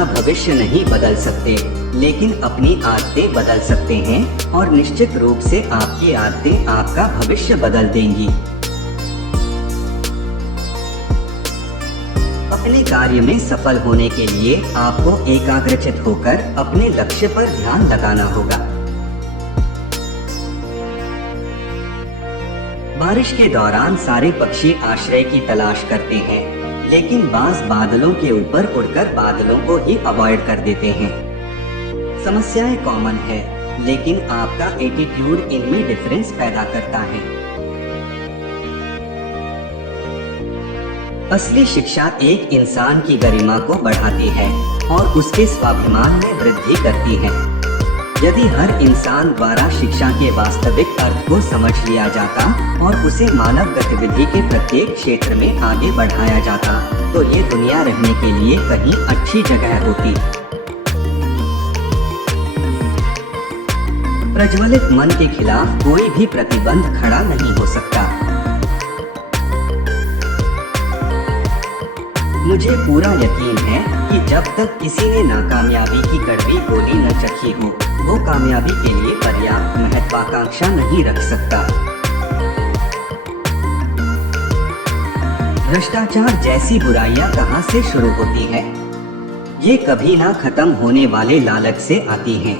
अपना भविष्य नहीं बदल सकते, लेकिन अपनी आदतें बदल सकते हैं और निश्चित रूप से आपकी आदतें आपका भविष्य बदल देंगी। अपने कार्य में सफल होने के लिए आपको एकाग्रचित होकर अपने लक्ष्य पर ध्यान लगाना होगा। बारिश के दौरान सारे पक्षी आश्रय की तलाश करते हैं, लेकिन बाज बादलों के ऊपर उड़कर बादलों को ही अवॉइड कर देते हैं। समस्याएं कॉमन है, लेकिन आपका एटीट्यूड इनमें डिफरेंस पैदा करता है। असली शिक्षा एक इंसान की गरिमा को बढ़ाती है और उसके स्वाभिमान में वृद्धि करती है। यदि हर इंसान द्वारा शिक्षा के वास्तविक अर्थ को समझ लिया जाता और उसे मानव गतिविधि के प्रत्येक क्षेत्र में आगे बढ़ाया जाता, तो ये दुनिया रहने के लिए कहीं अच्छी जगह होती। प्रज्वलित मन के खिलाफ कोई भी प्रतिबंध खड़ा नहीं हो सकता। मुझे पूरा यकीन है कि जब तक किसी ने नाकामयाबी की कड़वी गोली न चखी हो, वो कामयाबी के लिए पर्याप्त महत्वाकांक्षा नहीं रख सकता। भ्रष्टाचार जैसी बुराइयां कहां से शुरू होती है? ये कभी ना खत्म होने वाले लालच से आती हैं।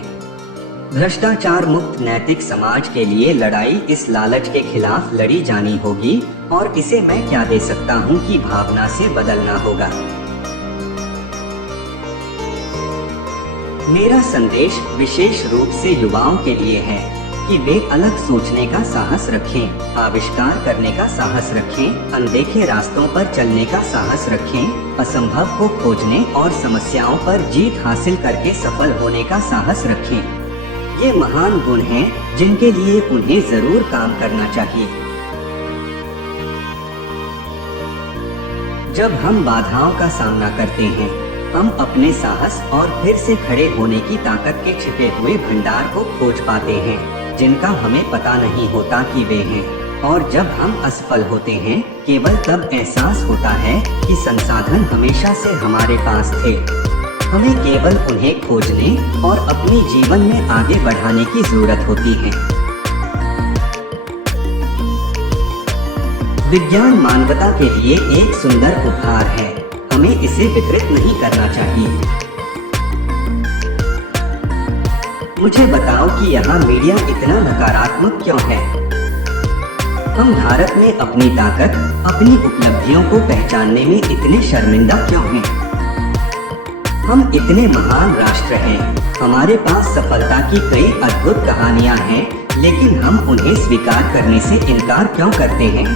भ्रष्टाचार मुक्त नैतिक समाज के लिए लड़ाई इस लालच के खिलाफ लड़ी जानी होगी और इसे मैं क्या दे सकता हूँ की भावना से बदलना होगा। मेरा संदेश विशेष रूप से युवाओं के लिए है कि वे अलग सोचने का साहस रखें, आविष्कार करने का साहस रखें, अनदेखे रास्तों पर चलने का साहस रखें, असंभव को खोजने और समस्याओं पर जीत हासिल करके सफल होने का साहस रखें। ये महान गुण हैं जिनके लिए उन्हें जरूर काम करना चाहिए। जब हम बाधाओं का सामना करते हैं, हम अपने साहस और फिर से खड़े होने की ताकत के छिपे हुए भंडार को खोज पाते हैं, जिनका हमें पता नहीं होता कि वे हैं। और जब हम असफल होते हैं, केवल तब एहसास होता है कि संसाधन हमेशा से हमारे पास थे। हमें केवल उन्हें खोजने और अपने जीवन में आगे बढ़ाने की जरूरत होती है। विज्ञान मानवता के लिए एक सुंदर उपहार है, हमें इसे विकृत नहीं करना चाहिए। मुझे बताओ कि यहाँ मीडिया इतना नकारात्मक क्यों है? हम भारत में अपनी ताकत, अपनी उपलब्धियों को पहचानने में इतने शर्मिंदा क्यों हैं? हम इतने महान राष्ट्र हैं, हमारे पास सफलता की कई अद्भुत कहानियां हैं, लेकिन हम उन्हें स्वीकार करने से इनकार क्यों करते हैं?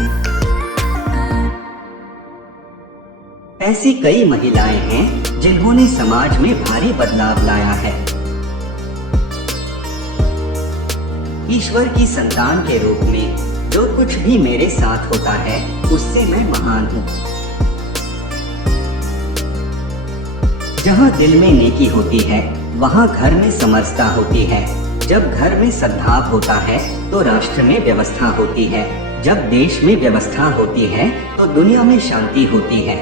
ऐसी कई महिलाएं हैं जिन्होंने समाज में भारी बदलाव लाया है। ईश्वर की संतान के रूप में जो कुछ भी मेरे साथ होता है, उससे मैं महान हूँ। जहाँ दिल में नेकी होती है, वहाँ घर में समरसता होती है। जब घर में सद्भाव होता है, तो राष्ट्र में व्यवस्था होती है। जब देश में व्यवस्था होती है, तो दुनिया में शांति होती है।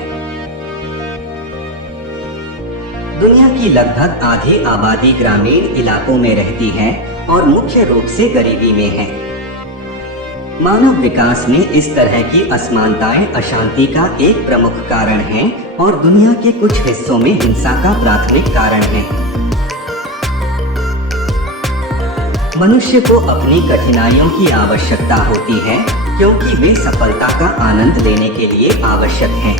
दुनिया की लगभग आधी आबादी ग्रामीण इलाकों में रहती है और मुख्य रूप से गरीबी में है। मानव विकास में इस तरह की असमानताएं अशांति का एक प्रमुख कारण है और दुनिया के कुछ हिस्सों में हिंसा का प्राथमिक कारण है। मनुष्य को अपनी कठिनाइयों की आवश्यकता होती है, क्योंकि वे सफलता का आनंद लेने के लिए आवश्यक हैं।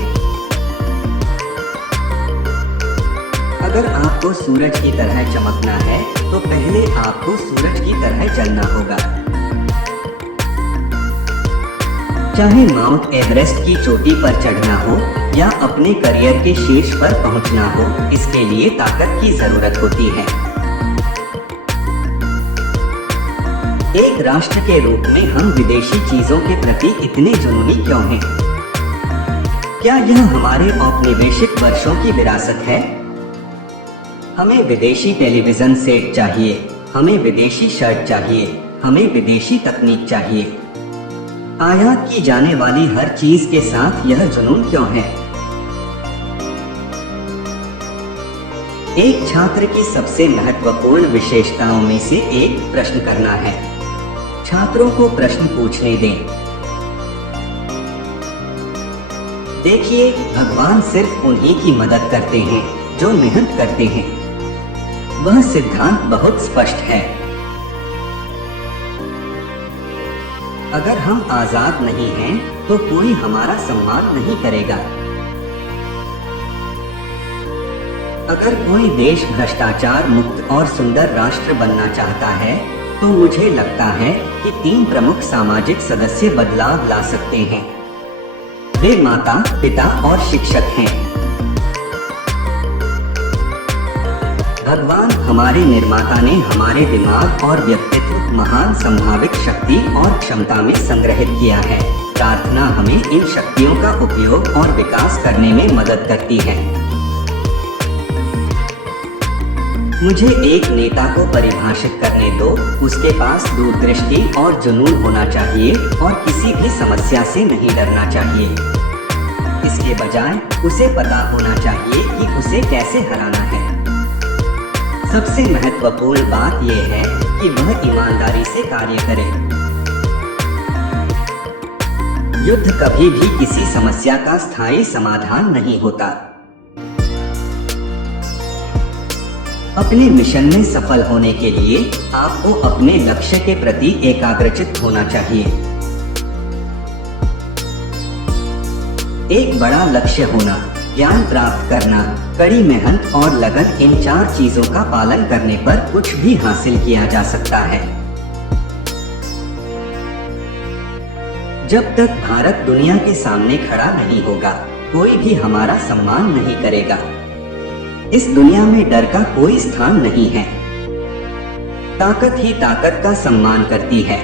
अगर आपको सूरज की तरह चमकना है, तो पहले आपको सूरज की तरह जलना होगा। चाहे माउंट एवरेस्ट की चोटी पर चढ़ना हो या अपने करियर के शीर्ष पर पहुंचना हो, इसके लिए ताकत की जरूरत होती है। एक राष्ट्र के रूप में हम विदेशी चीजों के प्रति इतने जुनूनी क्यों हैं? क्या यह हमारे औपनिवेशिक वर्षों की विरासत है? हमें विदेशी टेलीविजन सेट चाहिए, हमें विदेशी शर्ट चाहिए, हमें विदेशी तकनीक चाहिए। आयात की जाने वाली हर चीज के साथ यह जुनून क्यों है? एक छात्र की सबसे महत्वपूर्ण विशेषताओं में से एक प्रश्न करना है। छात्रों को प्रश्न पूछने दें। देखिए, भगवान सिर्फ उन्हीं की मदद करते हैं जो मेहनत करते हैं। वह सिद्धांत बहुत स्पष्ट है। अगर हम आजाद नहीं हैं, तो कोई हमारा सम्मान नहीं करेगा। अगर कोई देश भ्रष्टाचार मुक्त और सुंदर राष्ट्र बनना चाहता है, तो मुझे लगता है कि 3 प्रमुख सामाजिक सदस्य बदलाव ला सकते हैं। वे माता, पिता और शिक्षक हैं। भगवान हमारे निर्माता ने हमारे दिमाग और व्यक्तित्व महान संभावित शक्ति और क्षमता में संग्रहित किया है। प्रार्थना हमें इन शक्तियों का उपयोग और विकास करने में मदद करती है। मुझे एक नेता को परिभाषित करने दो। उसके पास दूरदृष्टि और जुनून होना चाहिए और किसी भी समस्या से नहीं डरना चाहिए। इसके बजाय उसे पता होना चाहिए कि उसे कैसे हराना है। सबसे महत्वपूर्ण बात यह है कि वह ईमानदारी से कार्य करे। युद्ध कभी भी किसी समस्या का स्थायी समाधान नहीं होता। अपने मिशन में सफल होने के लिए आपको अपने लक्ष्य के प्रति एकाग्रचित होना चाहिए। एक बड़ा लक्ष्य होना, ज्ञान प्राप्त करना, कड़ी मेहनत और लगन, इन 4 चीजों का पालन करने पर कुछ भी हासिल किया जा सकता है। जब तक भारत दुनिया के सामने खड़ा नहीं होगा, कोई भी हमारा सम्मान नहीं करेगा। इस दुनिया में डर का कोई स्थान नहीं है। ताकत ही ताकत का सम्मान करती है।